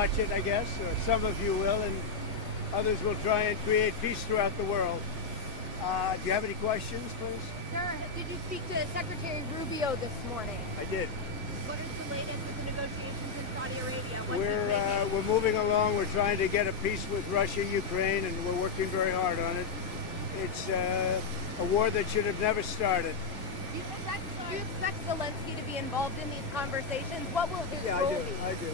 watch it, I guess, or some of you will, and others will try and create peace throughout the world. Do you have any questions, please? Sir, did you speak to Secretary Rubio this morning? I did. What is the latest with the negotiations in Saudi Arabia? We're moving along. We're trying to get a peace with Russia, Ukraine, and we're working very hard on it. It's a war that should have never started. Do you expect Zelensky to be involved in these conversations? What will his role be? I do.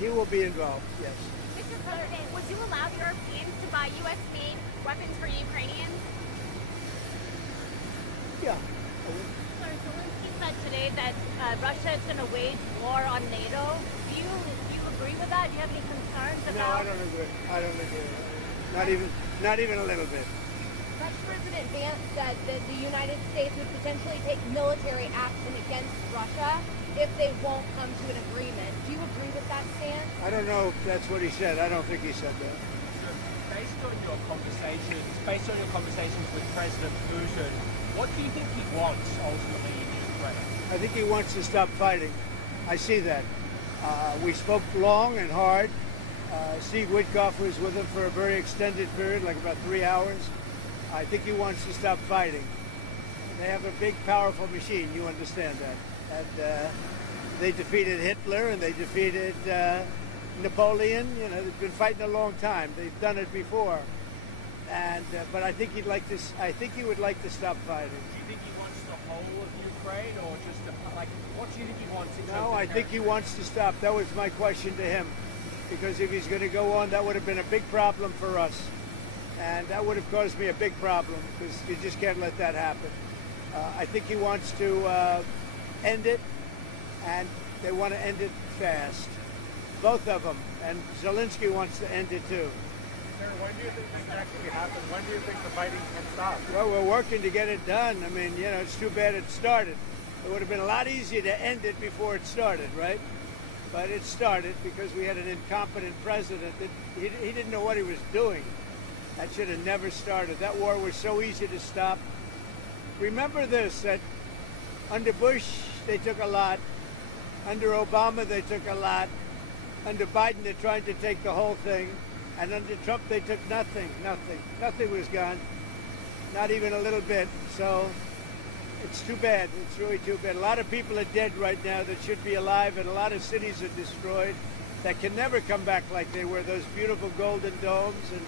He will be involved, yes. Mr. President, would you allow Europeans to buy U.S.-made weapons for Ukrainians? Yeah. Sir, Zelensky said today that Russia is going to wage war on NATO. Do you agree with that? Do you have any concerns about? No, I don't agree. I don't agree. Not even a little bit. Vice President Vance said that the United States would potentially take military action against Russia if they won't come to an agreement. Do you agree with that stance? I don't know if that's what he said. I don't think he said that. Based on your conversations with President Putin, what do you think he wants ultimately in Ukraine? I think he wants to stop fighting. I see that. We spoke long and hard. Steve Witkoff was with him for a very extended period, like about 3 hours. I think he wants to stop fighting. They have a big, powerful machine. You understand that. And they defeated Hitler and they defeated Napoleon. You know, they've been fighting a long time. They've done it before. And but I think he'd like to. I think he would like to stop fighting. Do you think he wants the whole of Ukraine, or just what do you think he wants? No, I think he wants to stop. That was my question to him, because if he's going to go on, that would have been a big problem for us, and that would have caused me a big problem because you just can't let that happen. I think he wants to end it, and they want to end it fast, both of them. And Zelensky wants to end it too. When do you think this can actually happen? When do you think the fighting can stop? Well, we're working to get it done. I mean, you know, it's too bad it started. It would have been a lot easier to end it before it started, right? But it started because we had an incompetent president that he didn't know what he was doing. That should have never started. That war was so easy to stop. Remember this, that under Bush, they took a lot. Under Obama, they took a lot. Under Biden, they're trying to take the whole thing. And under Trump, they took nothing. Nothing was gone. Not even a little bit. So it's too bad. It's really too bad. A lot of people are dead right now that should be alive, and a lot of cities are destroyed that can never come back like they were. Those beautiful golden domes and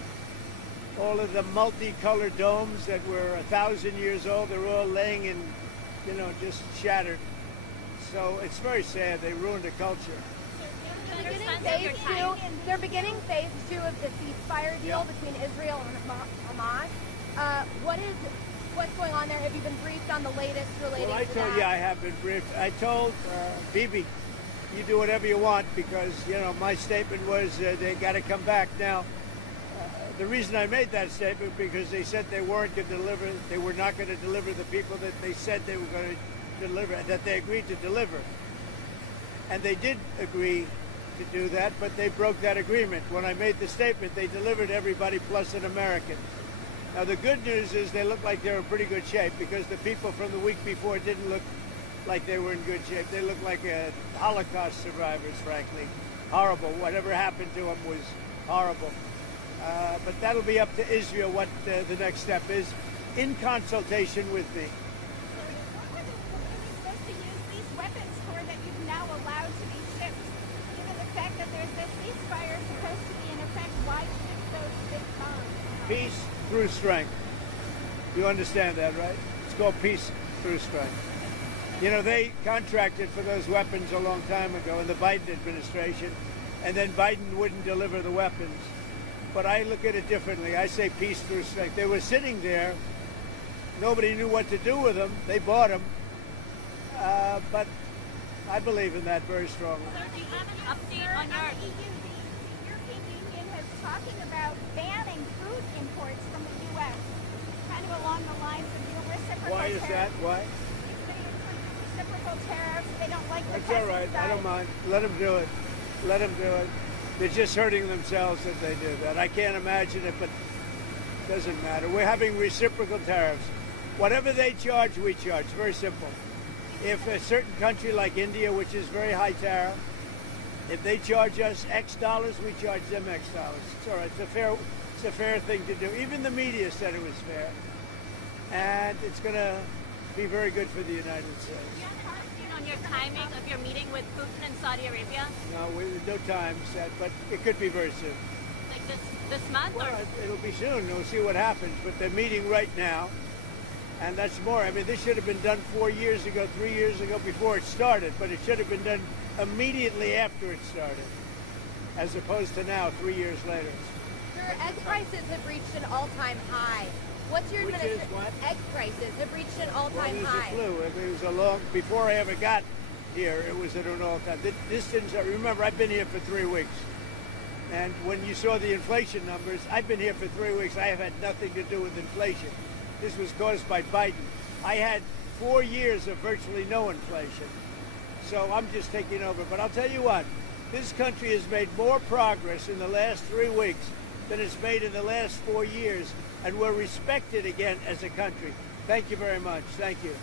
all of the multicolored domes that were 1,000 years old, they're all laying in, you know, just shattered. So it's very sad. They ruined a culture. They're beginning phase 2 of the ceasefire deal between Israel and Hamas. What's going on there? Have you been briefed on the latest related to that? Well, I told you I have been briefed. I told Bibi, you do whatever you want because, you know, my statement was they got to come back. Now, the reason I made that statement because they said they weren't going to deliver, they were not going to deliver the people that they said they were going to deliver, that they agreed to deliver. And they did agree to do that, but they broke that agreement. When I made the statement, they delivered everybody plus an American. Now, the good news is they look like they're in pretty good shape because the people from the week before didn't look like they were in good shape. They looked like Holocaust survivors, frankly. Horrible. Whatever happened to them was horrible. But that'll be up to Israel what the next step is in consultation with me. What are you supposed to use these weapons for that you've now allowed to be shipped? Given the fact that there's this ceasefire supposed to be in effect, why ship those big bombs? Peace through strength. You understand that, right? It's called peace through strength. You know, they contracted for those weapons a long time ago in the Biden administration, and then Biden wouldn't deliver the weapons. But I look at it differently. I say peace through strength. They were sitting there. Nobody knew what to do with them. They bought them. But I believe in that very strongly. So do you have an update on your... The European Union is talking about banning food imports from the U.S., kind of along the lines of reciprocal Why is that? Why? Reciprocal tariffs. They don't like the That's all right. I don't mind. Let them do it. Let them do it. They're just hurting themselves if they do that. I can't imagine it, but it doesn't matter. We're having reciprocal tariffs. Whatever they charge, we charge. Very simple. If a certain country like India, which is very high tariff, If they charge us X dollars, we charge them X dollars. It's all right. It's a fair thing to do. Even the media said it was fair, and it's going to be very good for the United States. Do you have a on your timing of your meeting with Putin in Saudi Arabia? No, no time set, but it could be very soon. Like this month? Well, or? it'll be soon. We'll see what happens. But they're meeting right now, and that's more. I mean, this should have been done 4 years ago, 3 years ago, before it started. But it should have been done immediately after it started, as opposed to now, 3 years later. Sir, egg prices have reached an all-time high. What's your Which is what? Egg prices have reached an all-time Well, high. it was a flu. It was a long, before I ever got here, it was at an all-time. This didn't start. Remember, I've been here for 3 weeks. And when you saw the inflation numbers, I've been here for 3 weeks. I have had nothing to do with inflation. This was caused by Biden. I had 4 years of virtually no inflation. So I'm just taking over. But I'll tell you what, this country has made more progress in the last 3 weeks than it's made in the last 4 years. And we're respected again as a country. Thank you very much. Thank you.